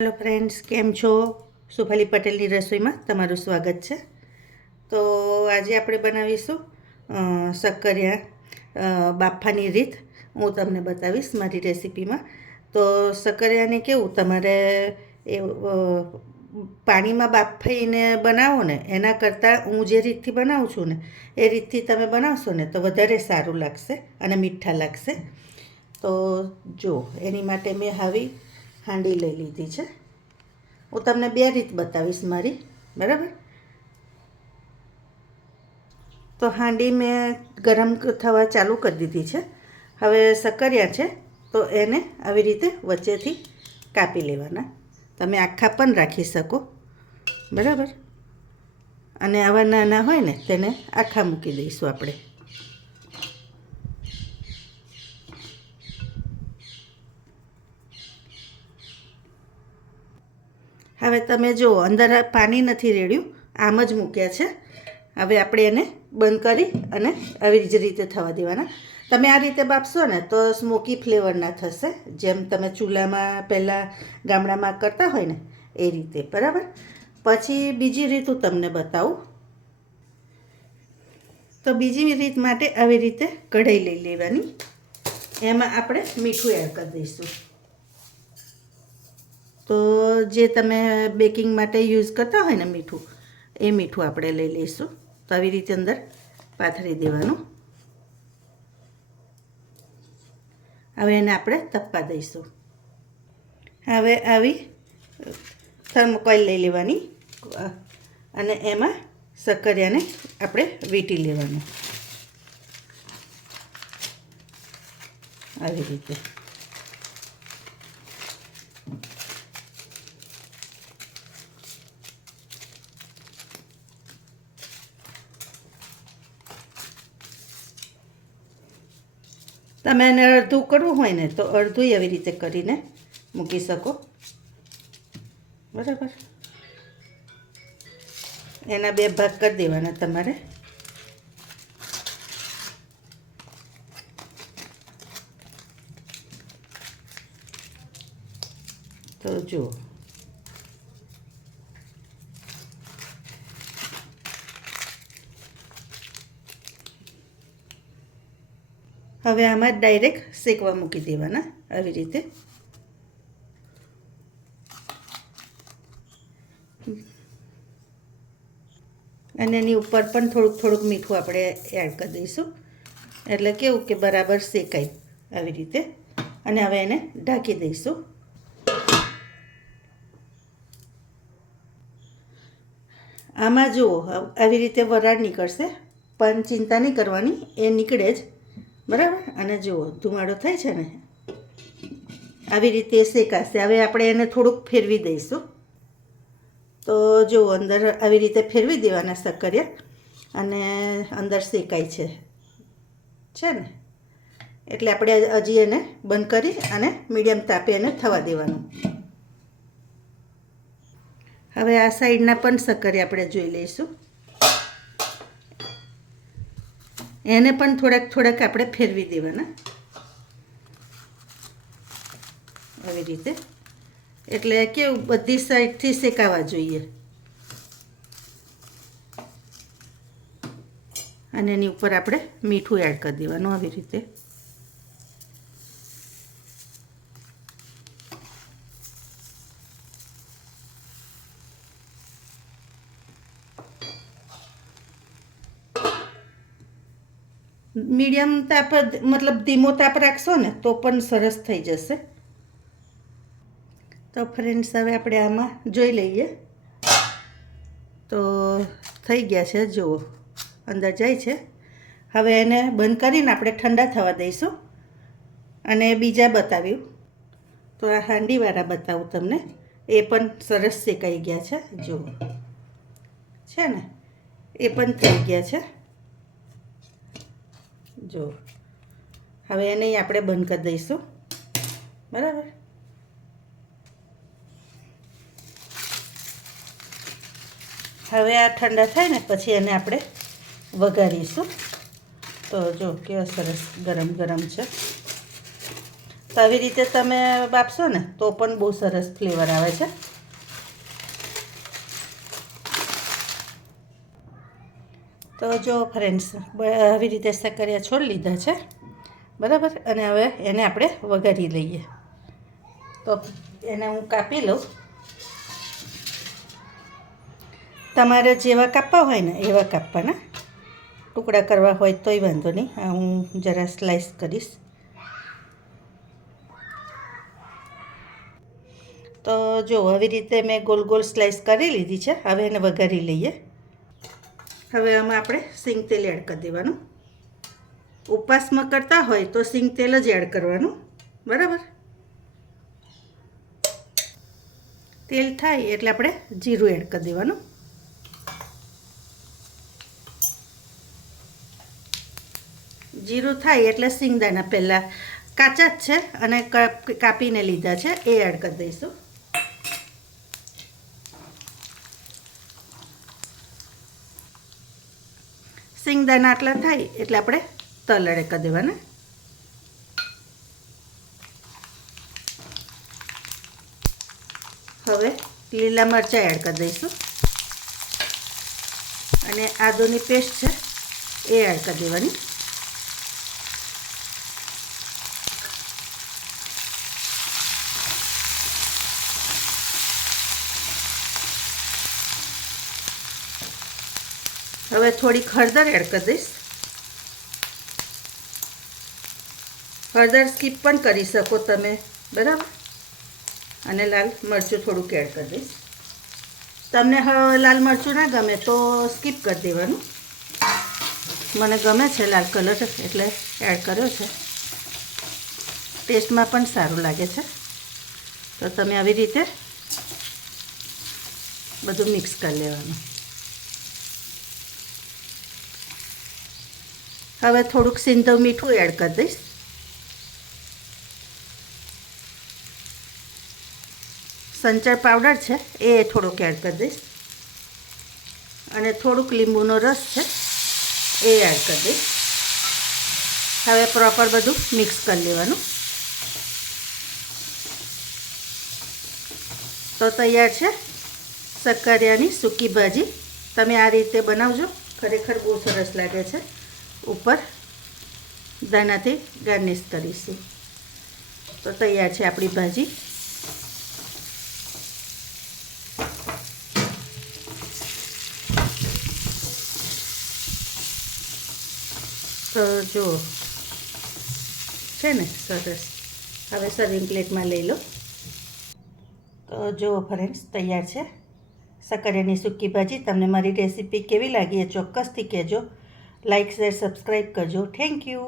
Hello friends, કેમ છો? સુભાલી પટેલની રસોઈમાં તમારું સ્વાગત છે. તો આજે આપણે બનાવીશું સક્કરિયા બાફાની રીત. હું તમને બતાવીશ મારી રેસીપીમાં. તો સક્કરિયાને કેવું તમારે એ પાણીમાં બાફીને બનાવો ને એના કરતાં હું જે રીતથી બનાવું છું ને એ રીતથી તમે બનાવશો ને તો વધારે સારું લાગશે અને મીઠા લાગશે. તો જો એની માટે મેં આવી હાંડી લઈ લીધી છે. હું તમને બે રીત બતાવીશ મારી, બરાબર? તો હાંડી મેં ગરમ થવા ચાલુ કરી દીધી છે. હવે સક્કરિયા છે તો એને આવી રીતે વચ્ચેથી કાપી લેવાના. તમે આખા પણ રાખી શકો, બરાબર? અને આવા નાના હોય ને તેને આખા મૂકી દઈશું આપણે. હવે તમે જુઓ, અંદર પાણી નથી રેડ્યું, આમ જ મૂક્યા છે. હવે આપણે એને બંધ કરી અને આવી જ રીતે થવા દેવાના. તમે આ રીતે બાફશો ને તો સ્મોકી ફ્લેવરના થશે, જેમ તમે ચૂલામાં પહેલાં ગામડામાં કરતા હોય ને એ રીતે, બરાબર? પછી બીજી રીત હું તમને બતાવું. તો બીજી રીત માટે આવી રીતે કઢાઈ લઈ લેવાની. એમાં આપણે મીઠું એડ કરી દઈશું. તો જે તમે બેકિંગ માટે યુઝ કરતા હોય ને મીઠું, એ મીઠું આપણે લઈ લઈશું. તો આવી રીતે અંદર પાથરી દેવાનું. હવે એને આપણે તપવા દઈશું. હવે આવી થર્મોકોઇલ લઈ લેવાની અને એમાં સક્કરિયાને આપણે વીંટી લેવાનું આવી રીતે. તમે એને અડધું કરવું હોય ને તો અડધું એવી રીતે કરીને મૂકી શકો, બરાબર? એના બે ભાગ કરી દેવાના તમારે. તો જુઓ, હવે આમાં ડાયરેક્ટ શેકવા મૂકી દેવાના આવી રીતે. અને એની ઉપર પણ થોડુંક થોડુંક મીઠું આપણે એડ કરી દઈશું, એટલે કેવું કે બરાબર શેકાય આવી રીતે. અને હવે એને ઢાંકી દઈશું. આમાં જુઓ, આવી રીતે વરાળ નીકળશે, પણ ચિંતા નહીં કરવાની, એ નીકળે જ, બરાબર? અને જુઓ ધુમાડો થાય છે ને, આવી રીતે શેકાશે. હવે આપણે એને થોડુંક ફેરવી દઈશું. તો જુઓ, અંદર આવી રીતે ફેરવી દેવાના સક્કરિયા અને અંદર શેકાય છે ને. એટલે આપણે હજી એને બંધ કરી અને મીડિયમ તાપે એને થવા દેવાનું. હવે આ સાઈડના પણ સક્કરિયા આપણે જોઈ લઈશું. એને પણ થોડાક થોડાક આપણે ફેરવી દેવાના આવી રીતે. એટલે કેવું બધી સાઈડથી શેકાવા જોઈએ. અને એની ઉપર આપણે મીઠું એડ કરી દેવાનું આવી રીતે. મીડિયમ તાપ, મતલબ ધીમો તાપ રાખશો ને તો પણ સરસ થઈ જશે. તો ફ્રેન્ડ્સ, હવે આપણે આમાં જોઈ લઈએ. તો થઈ ગયા છે, જુઓ અંદર જાય છે. હવે એને બંધ કરીને આપણે ઠંડા થવા દઈશું. અને બીજા બતાવ્યું તો આ હાંડીવાળા બતાવું તમને. એ પણ સરસ શેકાઈ ગયા છે, જુઓ છે ને, એ પણ થઈ ગયા છે. જો હવે એને આપણે બંધ કરી દઈશું, બરાબર? હવે આ ઠંડા થાય ને પછી એને આપણે વઘારીશું. તો જો કેવા સરસ ગરમ ગરમ છે. તો આવી રીતે તમે બાફશો ને તો પણ બહુ સરસ ફ્લેવર આવે છે. તો જો ફ્રેન્ડ્સ, આવી રીતે સક્કરિયા છોડ લીધા છે, બરાબર. અને હવે એને આપણે વઘારી લઈએ. તો એને હું કાપી લઉં. તમારે જેવા કાપવા હોય ને એવા કાપવાના. ટુકડા કરવા હોય તોય વાંધો નહીં. હું જરા સ્લાઈસ કરીશ. તો જો આવી રીતે મેં ગોલ ગોલ સ્લાઈસ કરી લીધી છે. હવે એને વઘારી લઈએ. હવે આમાં આપણે સિંગ તેલ એડ કરી દેવાનું. ઉપવાસમાં કરતા હોય તો સિંગ તેલ જ એડ કરવાનું, બરાબર. તેલ થાય એટલે આપણે જીરું એડ કરી દેવાનું. જીરું થાય એટલે સિંગદાણા પહેલાં કાચા જ છે અને કાપીને લીધા છે એ એડ કરી દઈશું. સિંગદાણા આટલા થાય એટલે આપણે તલ એડ કરી દેવાના. હવે લીલા મરચાં એડ કરી દઈશું અને આદુની પેસ્ટ છે એ એડ કરી દેવાની. હવે થોડીક હળદર એડ કરી દઈશ. હળદર સ્કીપ પણ કરી શકો તમે, બરાબર. અને લાલ મરચું થોડુંક એડ કરી દઈશ. તમને લાલ મરચું ના ગમે તો સ્કીપ કરી દેવાનું. મને ગમે છે લાલ કલર એટલે એડ કર્યો છે. ટેસ્ટમાં પણ સારું લાગે છે. તો તમે આવી રીતે બધું મિક્સ કરી લેવાનું. હવે થોડુંક સિંધવ મીઠું એડ કરી દઈશ. સંચળ પાવડર છે એ થોડોક એડ કરી દઈશ. અને થોડુંક લીંબુનો રસ છે એ એડ કરી દઈશ. હવે પ્રોપર બધું મિક્સ કરી લેવાનું. તો તૈયાર છે સક્કરિયાની સૂકી ભાજી. તમે આ રીતે બનાવજો, ખરેખર બહુ સરસ લાગે છે. ઉપર દાણાથી ગાર્નિશ કરીશું. તો તૈયાર છે આપણી ભાજી. તો જો છે ને સરસ. હવે સર્વિંગ પ્લેટમાં લઈ લો. તો જુઓ ફ્રેન્ડ્સ, તૈયાર છે સક્કરિયાની સૂકી ભાજી. તમને મારી રેસીપી કેવી લાગી એ ચોક્કસથી કહેજો. લાઇક, શેર, સબસ્ક્રાઈબ કરજો. Thank you.